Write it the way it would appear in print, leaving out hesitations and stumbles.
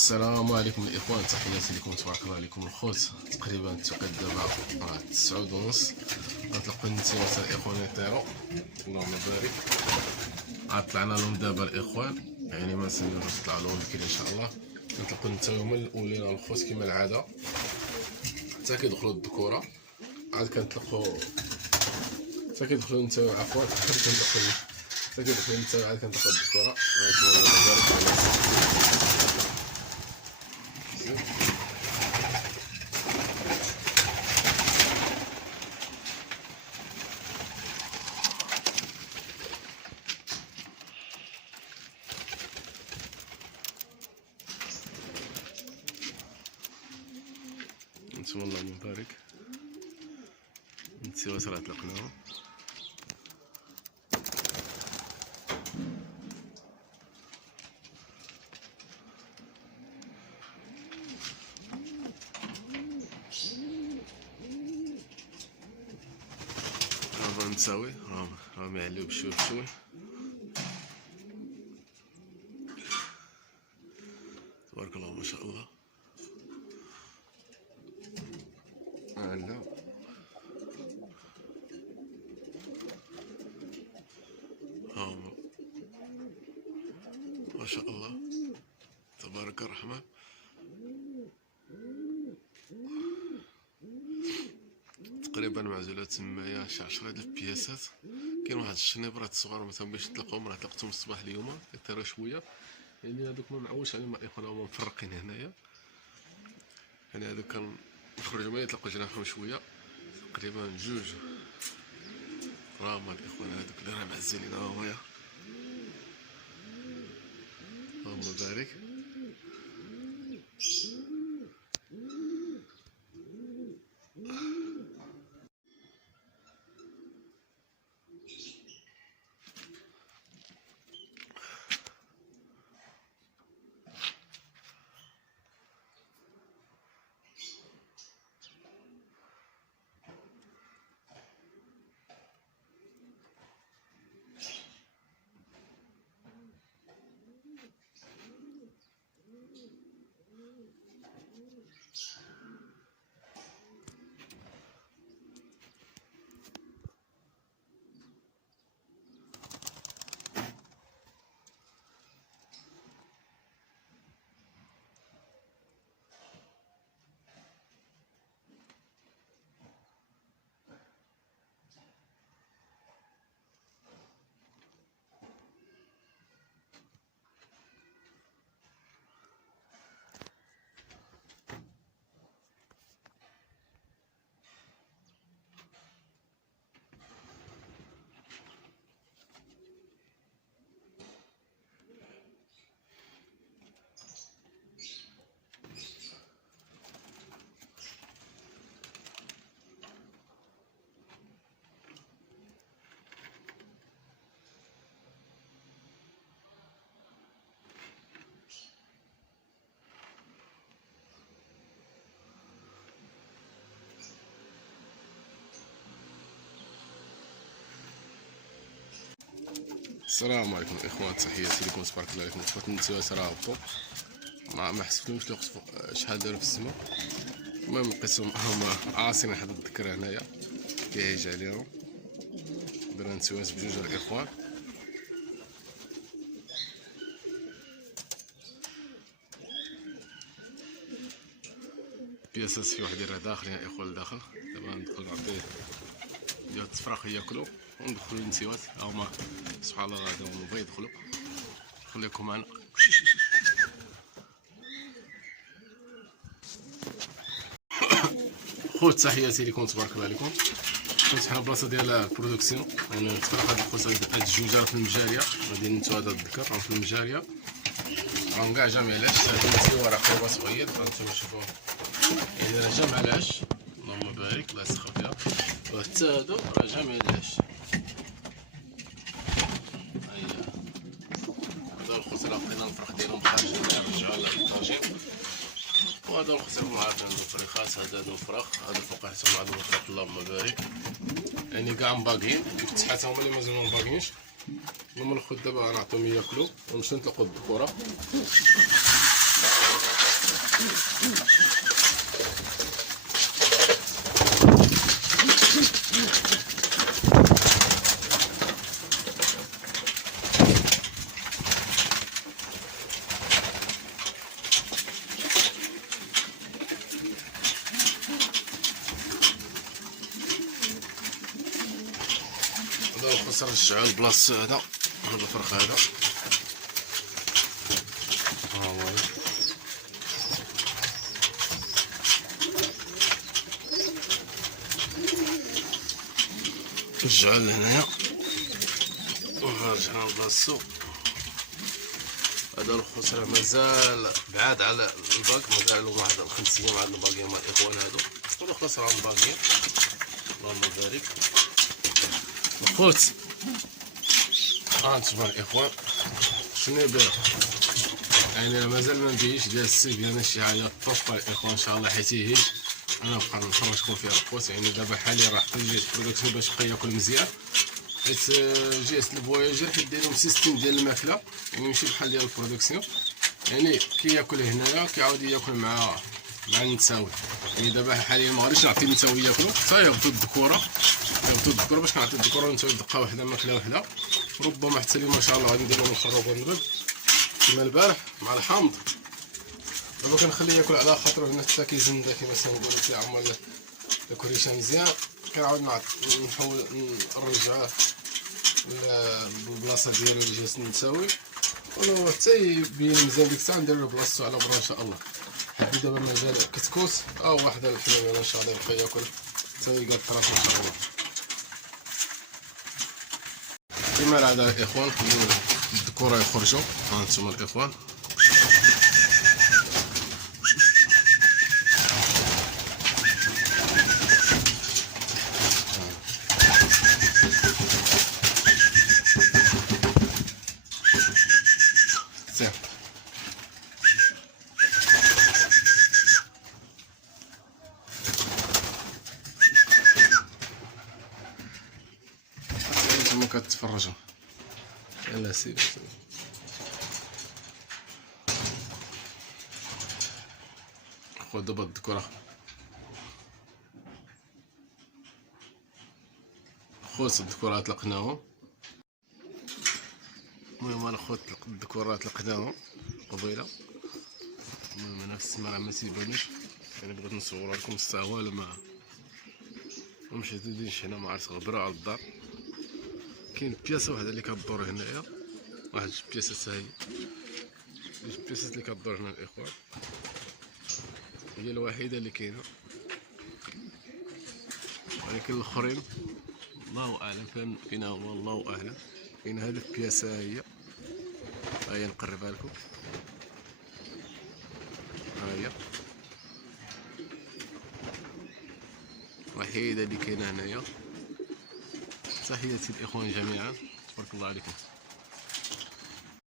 السلام عليكم الاخوان، تحياتي لكم، تبارك الله عليكم الخوت. تقريبا التوقيت دابا راه 9:30. غنطلقوا النتيمات الاخوان يطيروا، اللهم بارك. طلعنا لهم دابا الاخوان، يعني ما نستناوش يطلعوا لهم بكري ان شاء الله. غنطلقوا النتايم الاولين الخوت كما العاده حتى كيدخلوا الذكوره، عاد كنطلقوا حتى كيدخلوا النتايم، عفوا حتى كيدخلوا النتايم عاد كنطلقوا الذكوره. نتمنى الله مبارك. نتسيوات راه طلقناهم. راه نتساوي، راهم يعليو بشوي بشوي. تبارك الله ما شاء الله. لا ما شاء الله تبارك الرحمن. تقريبا معزولات تمايا شي 10,000 بياسات. كاين واحد الشنيبرات صغار مثلا باش تلقاهم، راه طلقتهم الصباح اليوم كيطيروا شويه، يعني هادوك ما معولش عليهم الاخوان، هما مفرقين هنايا، يعني هادوك كنخرجوا ما يطلقوا جناحهم شويه، تقريبا جوج. راهما الاخوان هادوك اللي راه معزلين، ها هويا اللهم بارك. السلام عليكم الاخوان، تحياتي لكم، تبارك الله عليكم. اخوات النتيوات راه هبطوا، ما حسبتهمش شحال داروا في السما. المهم لقيتهم هما عاصين واحد الذكر هنايا كيعيج عليهم. درنا نتيوات بجوج الاخوان. بياسات في واحد راه داخل يا اخوان لداخل. دابا ندخل نعطيه ديال التفراخ ياكلوا وندخلوا النتيوات. هما سبحان الله هذا هما بغا يدخلوا. خليكم معنا. خوت تحياتي لكم، تبارك الله عليكم. كنت حنا بلاصه ديال البرودكسيون، انا نتفرق هاد الخوت هاد الجوجه في المجاريه، غادي نتو هاد الذكر راهم في المجاريه، راهم كاع جامع العش. هاد النتيوه راه قريبه صغير، فانتم شوفوا يعني راه جامع العش، اللهم بارك، الله يسخر فيها. وحتى هادو راه جامع العش. هذا الخوت راه لقينا الفرخ ديالهم خارج هنا، رجعوها للطاجين. وهذا الخوت راهم عارفين عندهم فريخات، هادو الفراخ، هادو فوقاتهم عندهم الفراخ، اللهم بارك، يعني كاع مباقيين. الفتحات هما اللي مازالو مباقيينش. هما الخوت دابا غنعطيهم ياكلوا ونمشيو نطلقوا الذكوره. هذا الخص نرجعو لبلاصتو. هذا الفرخ هذا ها هو نرجعو لهنايا ونرجعو لبلاصتو. هذا الخوت راه مازال بعاد على الباك، مازال واحد 5 ايام عاد الباقيين مع الاخوان هادو، ولا خلاص راهم باقيين. اللهم بارك الخوت. هانتوما الاخوان شنو يبان يعني مازال ما نبيش ديال السيف ديالنا شي حاجه طوف الاخوان ان شاء الله، حيت يهيج انا نبقى نفرجكم فيها الخوت. يعني دابا حاليا راه حتى جيت برودكسيون باش يبقى ياكل مزيان، حيت جيت الفواياجر كدير لهم سيستيم ديال الماكله، يعني ماشي بحال ديال البرودكسيون. يعني كياكل هنايا كيعاود ياكل مع النتاوي. يعني دابا حاليا ما غاديش نعطي النتاوي ياكلوا حتى يهبطوا الذكوره، باش كنعطي الذكوره والنتاوي دقه واحده ماكله واحده. ربما حتى اليوم ان شاء الله غادي ندير لهم الخروب والنبذ كيما البارح مع الحامض. دابا كنخليه ياكل على خاطر هنا حتى كيزندا كيما تنقولوا كيعمر الكريشه مزيان. كنعاود نحاول نرجعه للبلاصه ديالو اللي جالس نتساوي، ولو حتى يبين مزيان ديك الساعه ندير له بلاصتو على برا ان شاء الله. حدي دابا مازال كسكوس واحده الحمامه ان شاء الله يبقى ياكل حتى يلقى الطرف ان شاء الله. كما العاده الاخوان الذكوره يخرجوا. ها انتم الاخوان انتم كتفرجوا. يلا سيدي خذ دابا الذكوره. خوت الذكورات لقناهم. المهم انا خوت الذكورات لقناهم قبيله. المهم انا في السما راه ما تيبانوش، يعني بغيت نصور لكم السهوه ما مشيتيش هنا ما عرفت غبره على الدار. كاين بياسه وحده اللي كدور هنايا، واحد جوج بياسات هاهي، جوج بياسات اللي كدور هنا الاخوان، هي الوحيده اللي كاينه. ولكن الاخرين الله اعلم فين هما، الله اعلم. كاين هذه البياسه هي نقربها لكم، ها هي الوحيده اللي كاينه هنايا. تحياتي الاخوان جميعا، تبارك الله عليكم.